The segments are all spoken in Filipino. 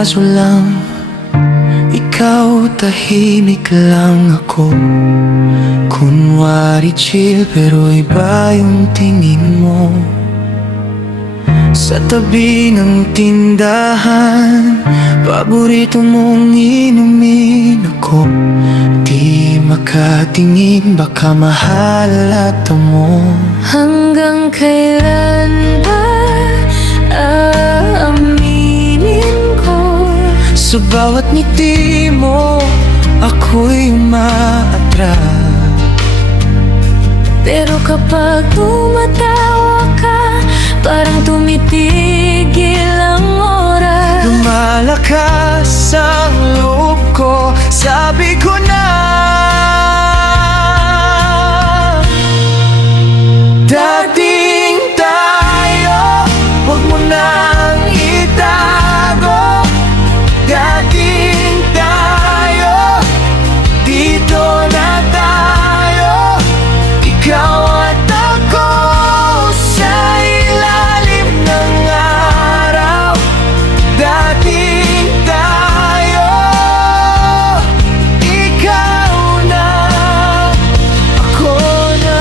kaso lang ikaw tahimik lang ako. Kunwari chill pero iba yung tingin mo. Sa tabi ng tindahan, paborito mong inumin ako. Di makatingin, baka mahalata mo. Hanggang kailan ba aaminin ko? Sa bawat ngiti mo, ako'y umaatras. Pero kapag tumatawa ka, parang tumitigil ang oras. Lumalakas ang loob ko, sabi ko na dating tayo, huwag mo nang itago. Dating tayo, dito na tayo. Ikaw at ako sa ilalim ng araw. Dating tayo, ikaw na, ako na.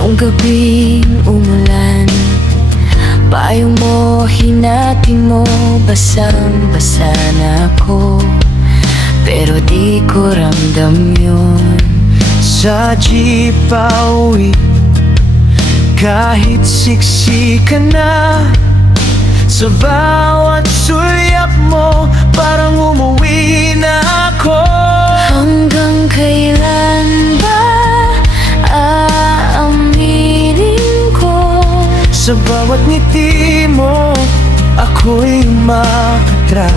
Nung gabing umulan, payong mo, hinati mo, basang-basa na ako. Pero di ko ramdam yun. Sa jeep pauwi, kahit siksi ka na. Sa bawat sulyap mo, parang umuwi na ako. Hanggang kailan ba aaminin ko? Sa bawat ngiti mo, ako'y umaatras.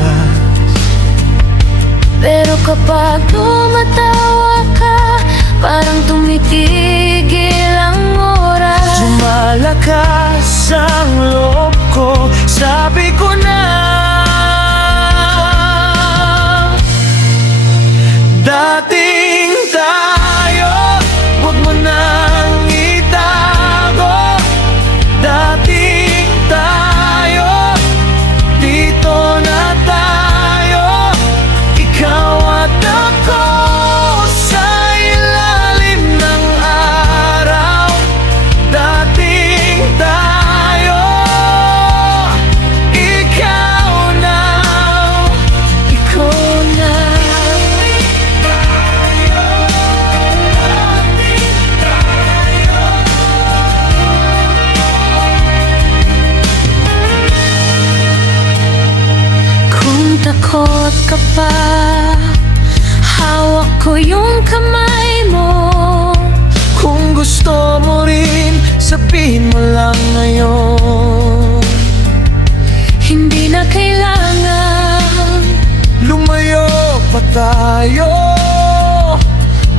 Pero kapag tumatawa ka, parang tumitigil ang oras. Lumalakas ang loob ko, sabi ko na dating tayo, huwag mo nang itago. Dating tayo, dito na tayo. Ikaw at ako sa ilalim ng araw. Dating tayo, ikaw na, ikaw na. Kung takot ka pa, hawak ko yung kamay mo. Kung gusto mo rin, sabihin mo lang ngayon. Hindi na kailangan Lumayo pa tayo,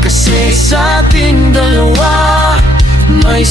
kasi sa ating dalawa may